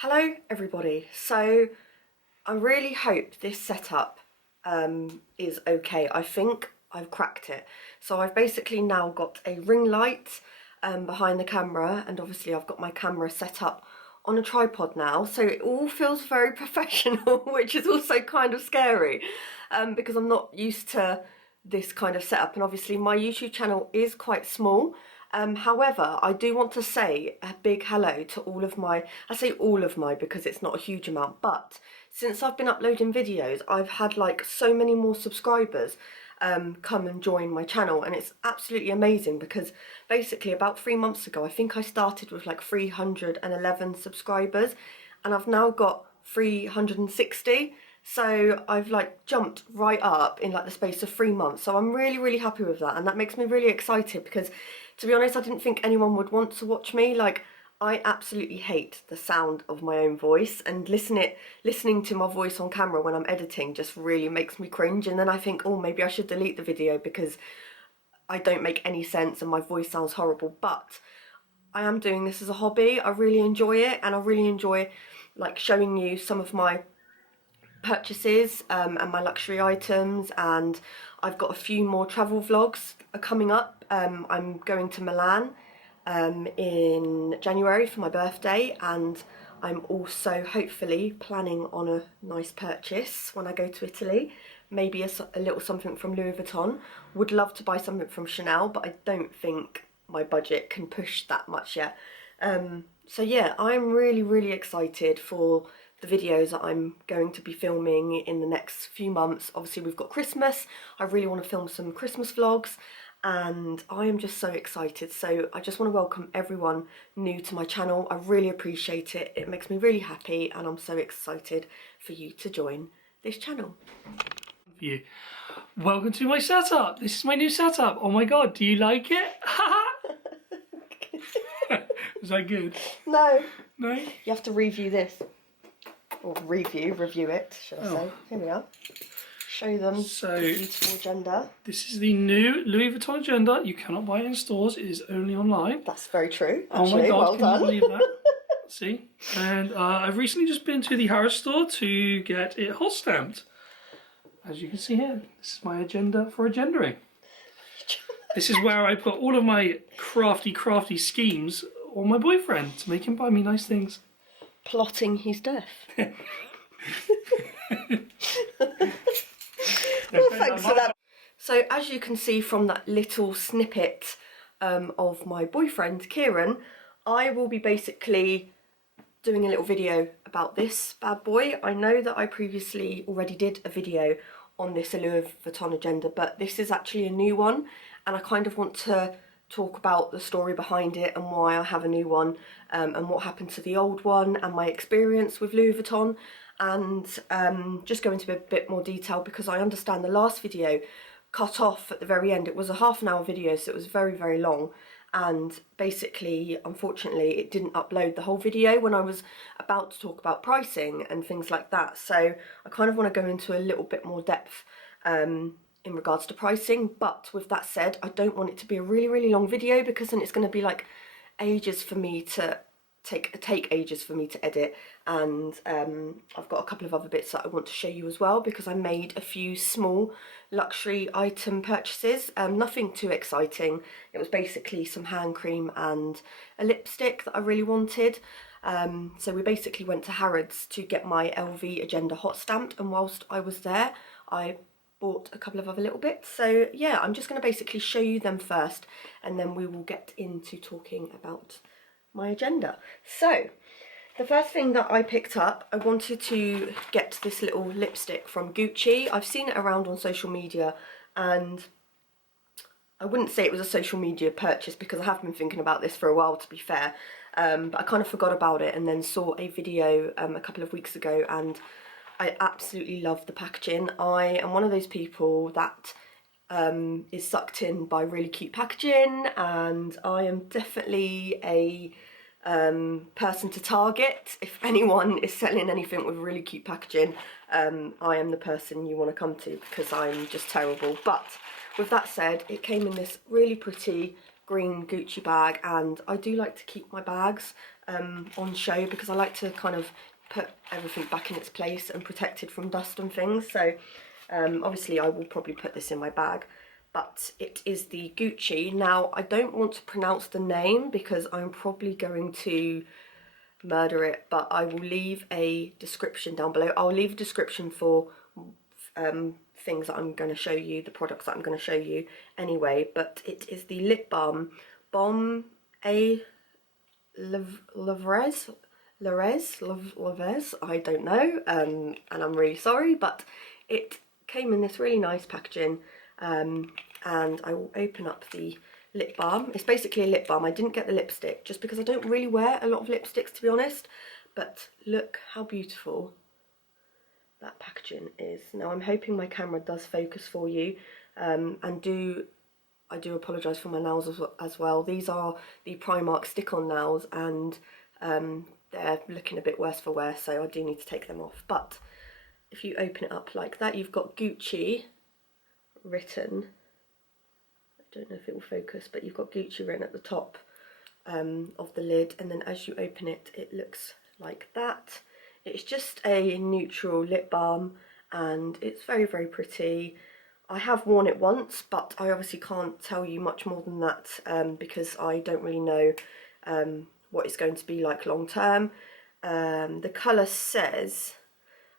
Hello everybody. So I really hope this setup is okay. I think I've cracked it. So I've basically now got a ring light behind the camera, and obviously I've got my camera set up on a tripod now, so it all feels very professional, which is also kind of scary because I'm not used to this kind of setup, and obviously my YouTube channel is quite small. However, I do want to say a big hello to all of my, I say all of my because it's not a huge amount, but since I've been uploading videos, I've had like so many more subscribers come and join my channel, and it's absolutely amazing because basically about 3 months ago, I think I started with like 311 subscribers, and I've now got 360. So I've like jumped right up in like the space of 3 months. So I'm really happy with that, and that makes me really excited because, to be honest, I didn't think anyone would want to watch me. Like, I absolutely hate the sound of my own voice, and listening to my voice on camera when I'm editing just really makes me cringe. And then I think, oh, maybe I should delete the video because I don't make any sense and my voice sounds horrible. But I am doing this as a hobby. I really enjoy it, and I really enjoy like showing you some of my purchases and my luxury items, and I've got a few more travel vlogs coming up. I'm going to Milan in January for my birthday, and I'm also hopefully planning on a nice purchase when I go to Italy. Maybe a little something from Louis Vuitton. Would love to buy something from Chanel, but I don't think my budget can push that much yet. So yeah, I'm really excited for the videos that I'm going to be filming in the next few months. Obviously we've got Christmas. I really want to film some Christmas vlogs, and I am just so excited. So I just want to welcome everyone new to my channel. I really appreciate it. It makes me really happy, and I'm so excited for you to join this channel. You. Welcome to my setup. This is my new setup. Oh my god, do you like it? Was that good? No. No? You have to review this. Or review it, should I say. Here we are. Show them the beautiful agenda. This is the new Louis Vuitton Agenda. You cannot buy it in stores. It is only online. That's very true, actually. Oh my god, well done. Can you believe that? See? And I've recently just been to the Harrods store to get it hot stamped. As you can see here, this is my agenda for agendaing. This is where I put all of my crafty schemes on my boyfriend to make him buy me nice things. Plotting his death. Well, thanks for that. So as you can see from that little snippet of my boyfriend Kieran, I will be basically doing a little video about this bad boy. I know that I previously already did a video on this Louis Vuitton Agenda, but this is actually a new one, and I kind of want to talk about the story behind it and why I have a new one, and what happened to the old one and my experience with Louis Vuitton, and just go into a bit more detail because I understand the last video cut off at the very end. It was a half-an-hour video, so it was very long, and basically unfortunately it didn't upload the whole video when I was about to talk about pricing and things like that. So I kind of want to go into a little bit more depth in regards to pricing. But with that said, I don't want it to be a really long video because then it's going to be like ages for me to take ages for me to edit, and I've got a couple of other bits that I want to show you as well because I made a few small luxury item purchases, nothing too exciting. It was basically some hand cream and a lipstick that I really wanted. So we basically went to Harrods to get my LV Agenda hot stamped, and whilst I was there I bought a couple of other little bits. So yeah, I'm just going to basically show you them first, and then we will get into talking about my agenda. So the first thing that I picked up, I wanted to get this little lipstick from Gucci. I've seen it around on social media, and I wouldn't say it was a social media purchase because I have been thinking about this for a while, to be fair, but I kind of forgot about it and then saw a video a couple of weeks ago, and I absolutely love the packaging. I am one of those people that is sucked in by really cute packaging, and I am definitely a person to target. If anyone is selling anything with really cute packaging, I am the person you want to come to because I'm just terrible. But with that said, it came in this really pretty green Gucci bag, and I do like to keep my bags on show because I like to kind of put everything back in its place and protect it from dust and things. So obviously I will probably put this in my bag, but it is the Gucci. Now I don't want to pronounce the name because I'm probably going to murder it, but I will leave a description down below. I'll leave a description for things that I'm going to show you, the products that I'm going to show you anyway. But it is the lip balm Balm Lavrez, I don't know, and I'm really sorry, but it came in this really nice packaging, and I will open up the lip balm. It's basically a lip balm. I didn't get the lipstick just because I don't really wear a lot of lipsticks, to be honest, but look how beautiful that packaging is. Now I'm hoping my camera does focus for you, and I do apologise for my nails as well. These are the Primark stick-on nails, and they're looking a bit worse for wear, so I do need to take them off. But if you open it up like that, you've got Gucci written. I don't know if it will focus, but you've got Gucci written at the top of the lid, and then as you open it, it looks like that. It's just a neutral lip balm, and it's very, very pretty. I have worn it once, but I obviously can't tell you much more than that because I don't really know what it's going to be like long term. The colour says,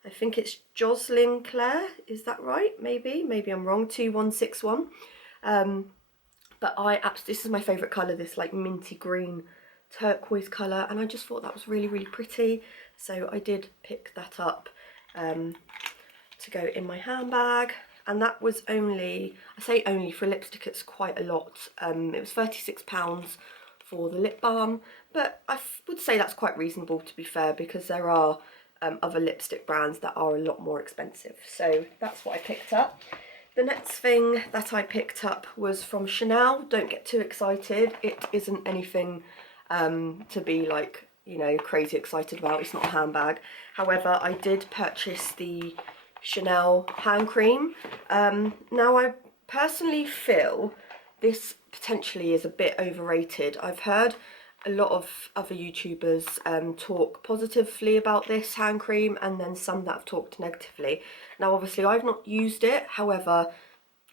I think it's Jocelyn Claire, is that right? Maybe I'm wrong, 2161. But this is my favourite colour, this like minty green turquoise colour, and I just thought that was really, really pretty. So I did pick that up to go in my handbag, and that was only, I say only, for a lipstick it's quite a lot. It was £36 for the lip balm, but I would say that's quite reasonable, to be fair, because there are other lipstick brands that are a lot more expensive. So that's what I picked up. The next thing that I picked up was from Chanel. Don't get too excited, it isn't anything to be like, you know, crazy excited about. It's not a handbag. However, I did purchase the Chanel hand cream. Now I personally feel this potentially is a bit overrated. I've heard a lot of other YouTubers talk positively about this hand cream, and then some that have talked negatively. Now obviously I've not used it, however,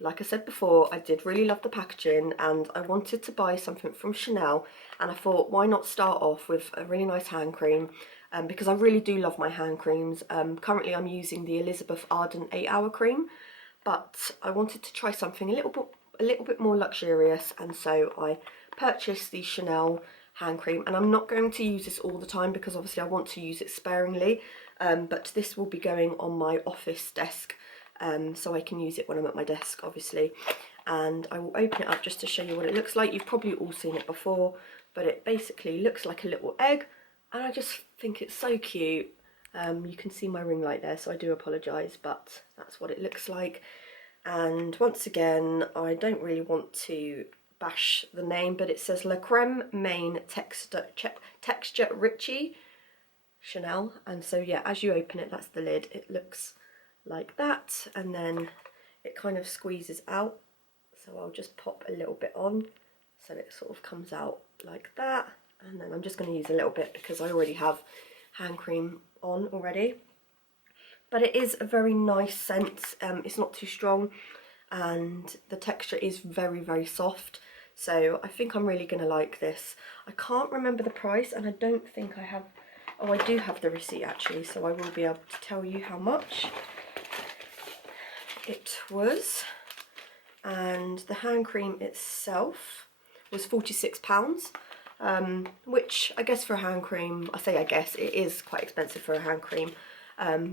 like I said before, I did really love the packaging and I wanted to buy something from Chanel, and I thought, why not start off with a really nice hand cream, because I really do love my hand creams. Currently I'm using the Elizabeth Arden 8-hour cream, but I wanted to try something a little bit more luxurious, and so I purchased the Chanel hand cream. And I'm not going to use this all the time because obviously I want to use it sparingly, but this will be going on my office desk, so I can use it when I'm at my desk, obviously. And I will open it up just to show you what it looks like. You've probably all seen it before, but it basically looks like a little egg, and I just think it's so cute. You can see my ring light there, so I do apologise, but that's what it looks like. And once again, I don't really want to bash the name, but it says La Creme Main Texture Richie Chanel. And so yeah, as you open it, that's the lid. It looks like that, and then it kind of squeezes out. So I'll just pop a little bit on, so it sort of comes out like that. And then I'm just going to use a little bit because I already have hand cream on already. But it is a very nice scent. It's not too strong, and the texture is very, very soft. So I think I'm really going to like this. I can't remember the price, and I don't think I have... Oh, I do have the receipt actually, so I will be able to tell you how much it was. And the hand cream itself was £46, which I guess for a hand cream, I say I guess, it is quite expensive for a hand cream,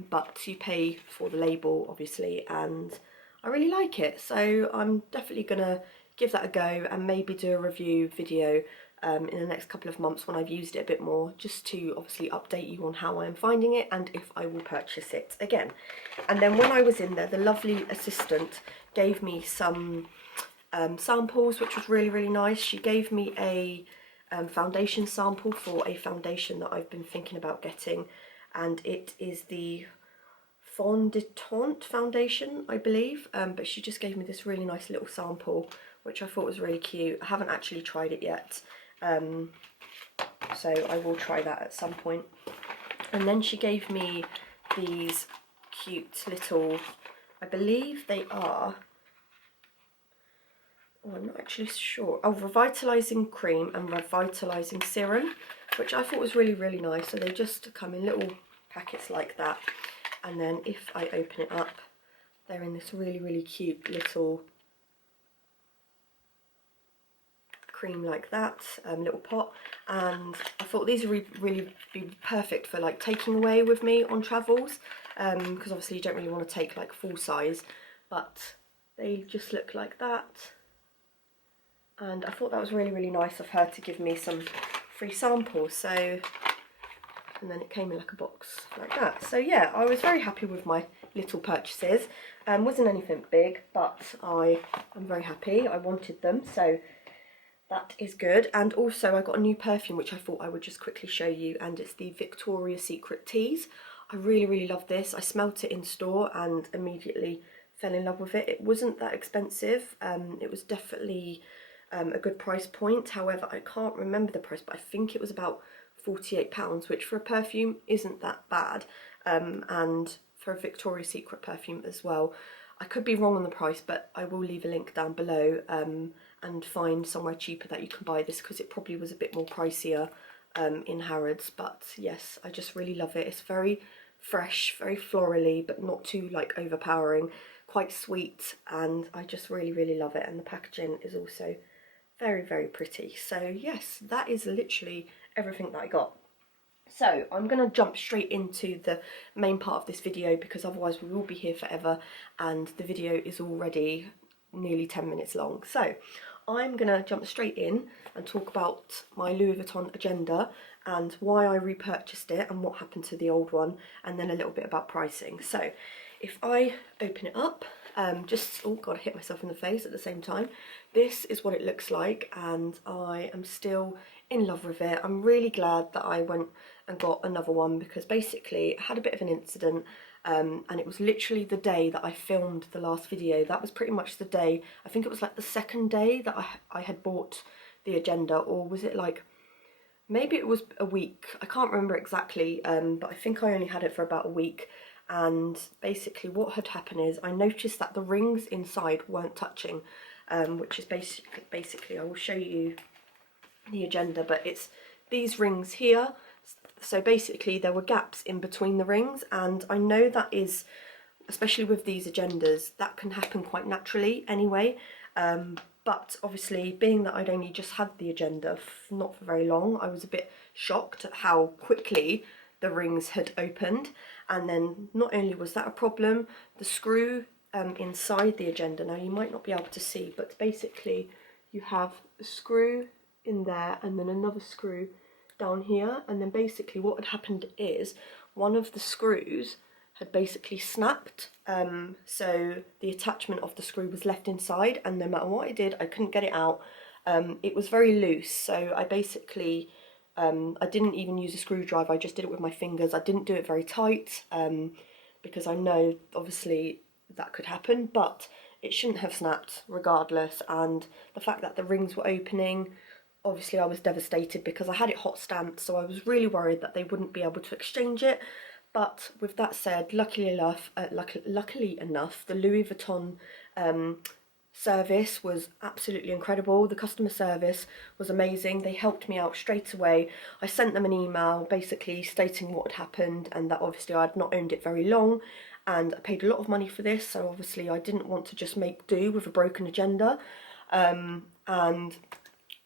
but you pay for the label obviously, and I really like it. So I'm definitely gonna give that a go and maybe do a review video in the next couple of months when I've used it a bit more, just to obviously update you on how I'm finding it and if I will purchase it again. And then when I was in there, the lovely assistant gave me some samples, which was really, really nice. She gave me a foundation sample for a foundation that I've been thinking about getting, and it is the Fondant foundation, I believe, but she just gave me this really nice little sample, which I thought was really cute. I haven't actually tried it yet, so I will try that at some point. And then she gave me these cute little, I believe they are, oh, I'm not actually sure, oh, Revitalizing Cream and Revitalizing Serum, which I thought was really, really nice. So they just come in little packets like that. And then if I open it up, they're in this really, really cute little cream like that, little pot. And I thought these would really be perfect for like taking away with me on travels, because obviously you don't really want to take like full size, but they just look like that. And I thought that was really, really nice of her to give me some free samples. So, and then it came in like a box like that. So yeah, I was very happy with my little purchases. Wasn't anything big, but I am very happy. I wanted them, so that is good. And also I got a new perfume which I thought I would just quickly show you, and it's the Victoria's Secret Teas. I really, really love this. I smelt it in store and immediately fell in love with it. It wasn't that expensive. It was definitely a good price point. However, I can't remember the price, but I think it was about £48, which for a perfume isn't that bad, and for a Victoria's Secret perfume as well. I could be wrong on the price, but I will leave a link down below and find somewhere cheaper that you can buy this, because it probably was a bit more pricier in Harrods. But yes, I just really love it. It's very fresh, very florally, but not too like overpowering, quite sweet, and I just really, really love it. And the packaging is also very, very pretty. So yes, that is literally everything that I got. So I'm going to jump straight into the main part of this video, because otherwise we will be here forever and the video is already nearly 10 minutes long. So I'm going to jump straight in and talk about my Louis Vuitton Agenda and why I repurchased it and what happened to the old one, and then a little bit about pricing. So if I open it up, oh god, I hit myself in the face at the same time. This is what it looks like, and I am still in love with it. I'm really glad that I went and got another one, because basically I had a bit of an incident, and it was literally the day that I filmed the last video. That was pretty much the day, I think it was like the second day that I had bought the Agenda, or was it like, maybe it was a week, I can't remember exactly, but I think I only had it for about a week. And basically what had happened is I noticed that the rings inside weren't touching, which is basically I will show you the Agenda, but it's these rings here. So basically there were gaps in between the rings, and I know that is, especially with these Agendas, that can happen quite naturally anyway. But obviously, being that I'd only just had the Agenda not for very long, I was a bit shocked at how quickly the rings had opened. And then not only was that a problem, the screw inside the Agenda, now you might not be able to see, but basically you have a screw in there and then another screw down here, and then basically what had happened is one of the screws had basically snapped, so the attachment of the screw was left inside, and no matter what I did I couldn't get it out. It was very loose, so I basically I didn't even use a screwdriver, I just did it with my fingers. I didn't do it very tight, because I know obviously that could happen, but it shouldn't have snapped regardless. And the fact that the rings were opening, obviously I was devastated because I had it hot stamped, so I was really worried that they wouldn't be able to exchange it. But with that said, luckily enough, the Louis Vuitton service was absolutely incredible. The customer service was amazing. They helped me out straight away. I sent them an email basically stating what had happened, and that obviously I'd not owned it very long, and I paid a lot of money for this, so obviously I didn't want to just make do with a broken Agenda. And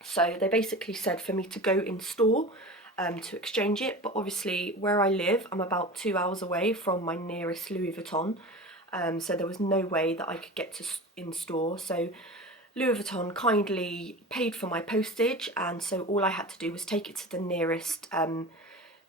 so they basically said for me to go in store to exchange it, but obviously where I live, I'm about 2 hours away from my nearest Louis Vuitton, so there was no way that I could get to in store. So Louis Vuitton kindly paid for my postage, and so all I had to do was take it to the nearest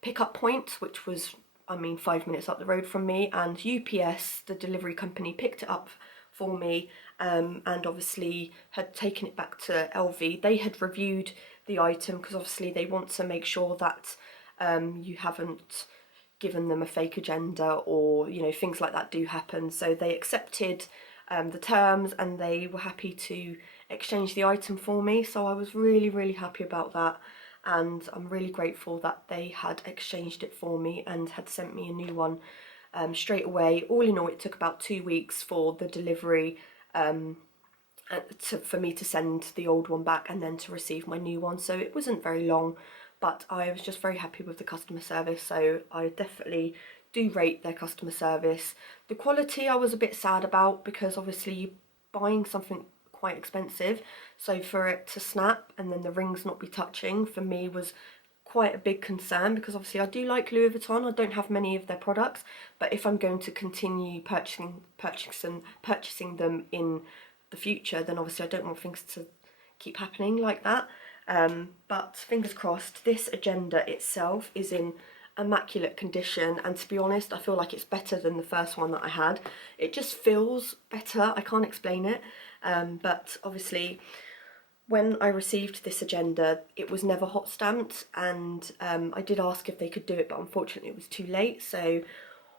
pickup point, which was, I mean, 5 minutes up the road from me, and UPS, the delivery company, picked it up for me, and obviously had taken it back to LV. They had reviewed the item, because obviously they want to make sure that you haven't given them a fake Agenda, or you know, things like that do happen. So they accepted the terms, and they were happy to exchange the item for me, so I was really happy about that, and I'm really grateful that they had exchanged it for me and had sent me a new one straight away. All in all, it took about 2 weeks for the delivery for me to send the old one back and then to receive my new one, so it wasn't very long, but I was just very happy with the customer service, so I definitely do rate their customer service. The quality I was a bit sad about, because obviously you're buying something quite expensive, so for it to snap and then the rings not be touching for me was quite a big concern, because obviously I do like Louis Vuitton. I don't have many of their products, but if I'm going to continue purchasing them in the future, then obviously I don't want things to keep happening like that. But fingers crossed, this agenda itself is in immaculate condition, and to be honest, I feel like it's better than the first one that I had. It just feels better, I can't explain it, but obviously when I received this agenda, it was never hot stamped, and I did ask if they could do it, but unfortunately it was too late. So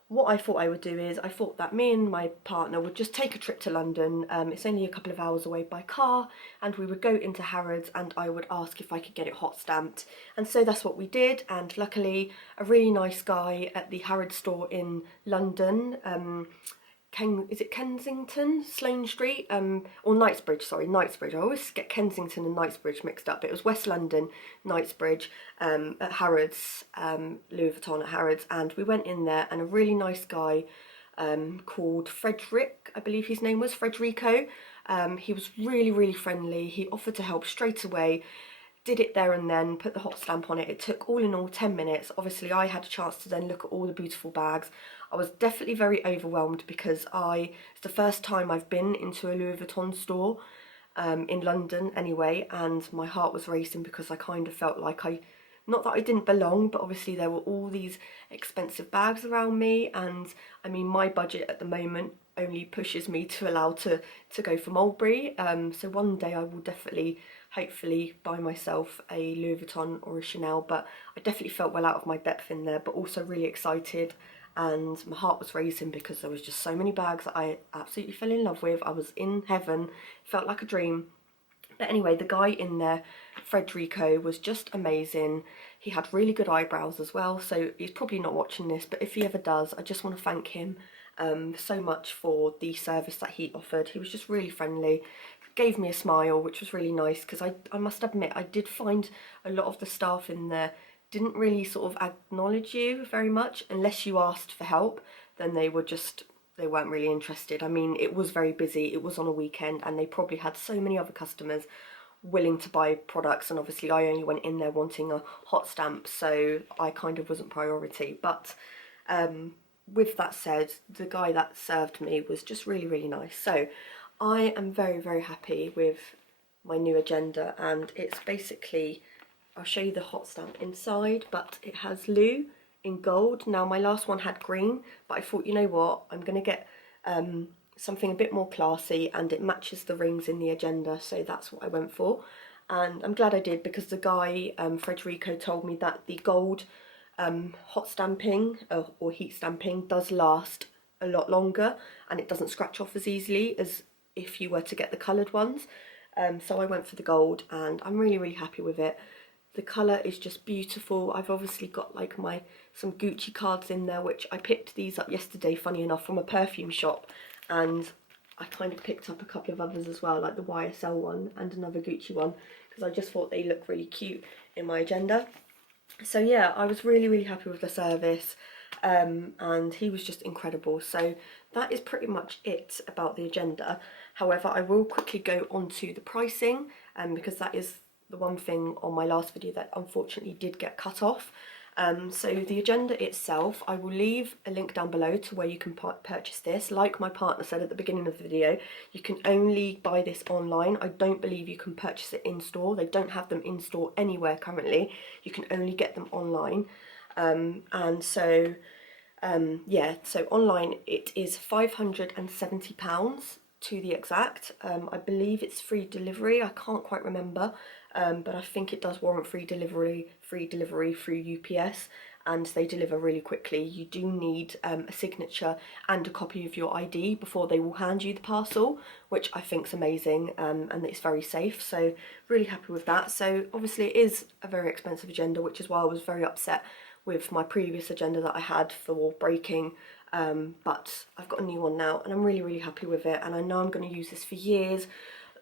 what I thought I would do is, I thought that me and my partner would just take a trip to London. It's only a couple of hours away by car, and we would go into Harrods and I would ask if I could get it hot stamped. And so that's what we did, and luckily a really nice guy at the Harrods store in London, is it Kensington, Sloane Street, or Knightsbridge, sorry, Knightsbridge. I always get Kensington and Knightsbridge mixed up, but it was West London, Knightsbridge, at Harrods, Louis Vuitton at Harrods, and we went in there, and a really nice guy called Frederick, I believe his name was, Frederico, he was really friendly. He offered to help straight away, did it there and then, put the hot stamp on it. It took all in all 10 minutes. Obviously I had a chance to then look at all the beautiful bags. I was definitely very overwhelmed, because it's the first time I've been into a Louis Vuitton store in London anyway, and my heart was racing, because I kind of felt like not that I didn't belong, but obviously there were all these expensive bags around me, and I mean my budget at the moment only pushes me to allow to go for Mulberry, so one day I will definitely hopefully buy myself a Louis Vuitton or a Chanel, but I definitely felt well out of my depth in there, but also really excited, and my heart was racing because there was just so many bags that I absolutely fell in love with. I was in heaven, felt like a dream. But anyway, the guy in there, Frederico, was just amazing. He had really good eyebrows as well, so he's probably not watching this, but if he ever does, I just want to thank him so much for the service that he offered. He was just really friendly, gave me a smile, which was really nice, because I must admit I did find a lot of the staff in there didn't really sort of acknowledge you very much. Unless you asked for help, then they weren't really interested. I mean, it was very busy, it was on a weekend, and they probably had so many other customers willing to buy products, and obviously I only went in there wanting a hot stamp, so I kind of wasn't priority. But with that said, the guy that served me was just really nice. So I am very happy with my new agenda, and it's basically, I'll show you the hot stamp inside, but it has Lou in gold. Now my last one had green, but I thought, you know what, I'm going to get something a bit more classy, and it matches the rings in the agenda, so that's what I went for. And I'm glad I did, because the guy, Frederico, told me that the gold hot stamping or heat stamping does last a lot longer, and it doesn't scratch off as easily as if you were to get the coloured ones. So I went for the gold, and I'm really happy with it. The colour is just beautiful. I've obviously got like some Gucci cards in there, which I picked these up yesterday, funny enough, from a perfume shop, and I kind of picked up a couple of others as well, like the YSL one and another Gucci one, because I just thought they look really cute in my agenda. So yeah, I was really happy with the service, and he was just incredible. So that is pretty much it about the agenda. However, I will quickly go on to the pricing, because that is the one thing on my last video that unfortunately did get cut off. So the agenda itself, I will leave a link down below to where you can purchase this. Like my partner said at the beginning of the video, you can only buy this online. I don't believe you can purchase it in store. They don't have them in store anywhere currently. You can only get them online. And so yeah, so online it is £570 to the exact. I believe it's free delivery. I can't quite remember, but I think it does warrant free delivery through UPS. and they deliver really quickly. You do need a signature and a copy of your ID before they will hand you the parcel, which I think is amazing, and it's very safe, so really happy with that. So obviously it is a very expensive agenda, which is why I was very upset with my previous agenda that I had for breaking, but I've got a new one now and I'm really happy with it, and I know I'm going to use this for years.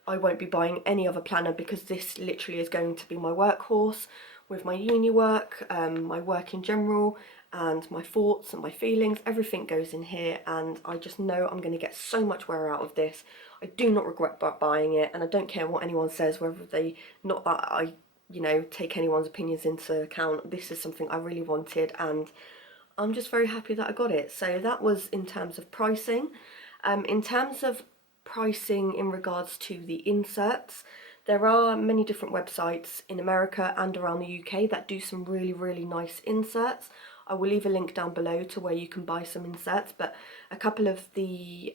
I won't be buying any other planner because this literally is going to be my workhorse with my uni work, my work in general, and my thoughts and my feelings. Everything goes in here, and I just know I'm going to get so much wear out of this. I do not regret buying it, and I don't care what anyone says, whether they, not that I, you know, take anyone's opinions into account. This is something I really wanted, and I'm just very happy that I got it. So that was in terms of pricing. In terms of pricing in regards to the inserts, there are many different websites in America and around the UK that do some really nice inserts. I will leave a link down below to where you can buy some inserts, but a couple of the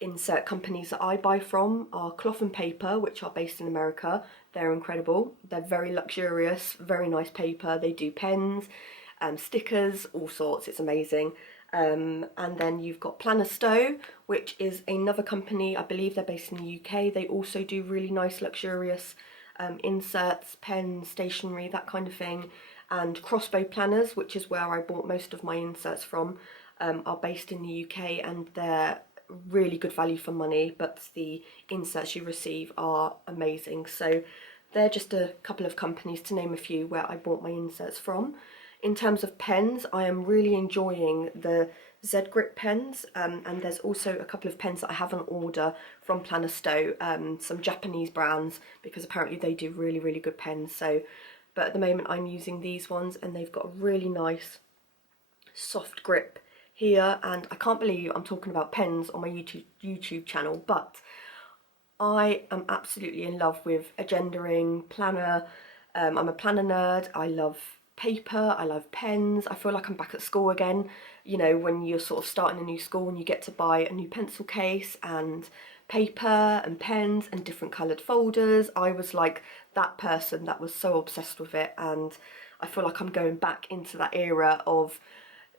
insert companies that I buy from are Cloth and Paper, which are based in America. They're incredible. They're very luxurious, very nice paper. They do pens, stickers, all sorts. It's amazing. And then you've got planxstow, which is another company. I believe they're based in the UK. They also do really nice luxurious inserts, pens, stationery, that kind of thing. And Crossbow planners, which is where I bought most of my inserts from, are based in the UK, and they're really good value for money, but the inserts you receive are amazing. So they're just a couple of companies, to name a few, where I bought my inserts from. In terms of pens, I am really enjoying the Z Grip pens, and there's also a couple of pens that I have on order from planxstow, some Japanese brands, because apparently they do really good pens. So, but at the moment I'm using these ones, and they've got a really nice soft grip here, and I can't believe I'm talking about pens on my YouTube channel, but I am absolutely in love with agendaing, planner. I'm a planner nerd. I love paper, I love pens. I feel like I'm back at school again, you know, when you're sort of starting a new school and you get to buy a new pencil case and paper and pens and different coloured folders. I was like that person that was so obsessed with it, and I feel like I'm going back into that era of,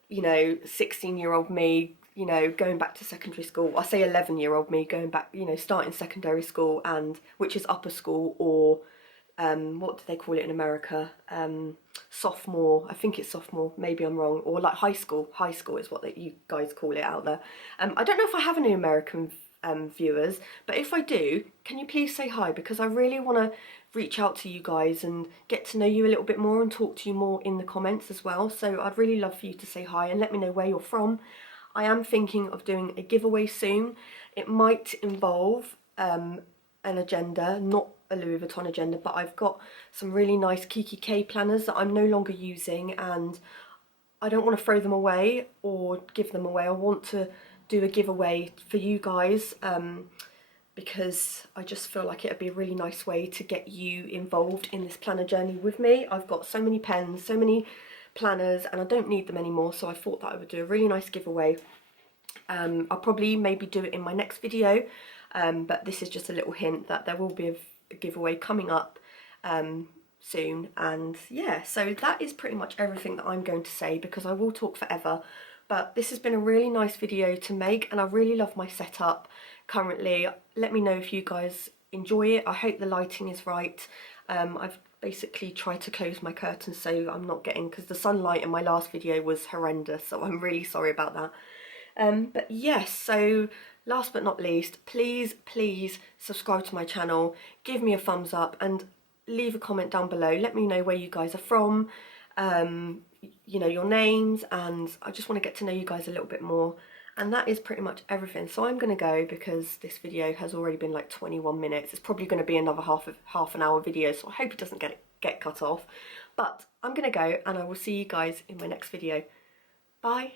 you know, 16-year-old me, you know, going back to secondary school. I say 11-year-old me going back, you know, starting secondary school, and which is upper school, or what do they call it in America? Sophomore, I think it's sophomore, maybe I'm wrong, or like high school is what you guys call it out there. I don't know if I have any American viewers, but if I do, can you please say hi, because I really want to reach out to you guys and get to know you a little bit more and talk to you more in the comments as well. So I'd really love for you to say hi and let me know where you're from. I am thinking of doing a giveaway soon. It might involve an agenda, not a Louis Vuitton agenda, but I've got some really nice Kiki K planners that I'm no longer using, and I don't want to throw them away or give them away. I want to do a giveaway for you guys, because I just feel like it would be a really nice way to get you involved in this planner journey with me. I've got so many pens, so many planners, and I don't need them anymore, so I thought that I would do a really nice giveaway. I'll probably maybe do it in my next video, but this is just a little hint that there will be a giveaway coming up soon. And yeah, so that is pretty much everything that I'm going to say, because I will talk forever. But this has been a really nice video to make, and I really love my setup currently. Let me know if you guys enjoy it. I hope the lighting is right. I've basically tried to close my curtains so I'm not getting, because the sunlight in my last video was horrendous, so I'm really sorry about that. But yes, so last but not least, please subscribe to my channel, give me a thumbs up, and leave a comment down below. Let me know where you guys are from, you know, your names, and I just want to get to know you guys a little bit more. And that is pretty much everything. So I'm going to go, because this video has already been like 21 minutes. It's probably going to be another half an hour video, so I hope it doesn't get cut off. But I'm going to go, and I will see you guys in my next video. Bye.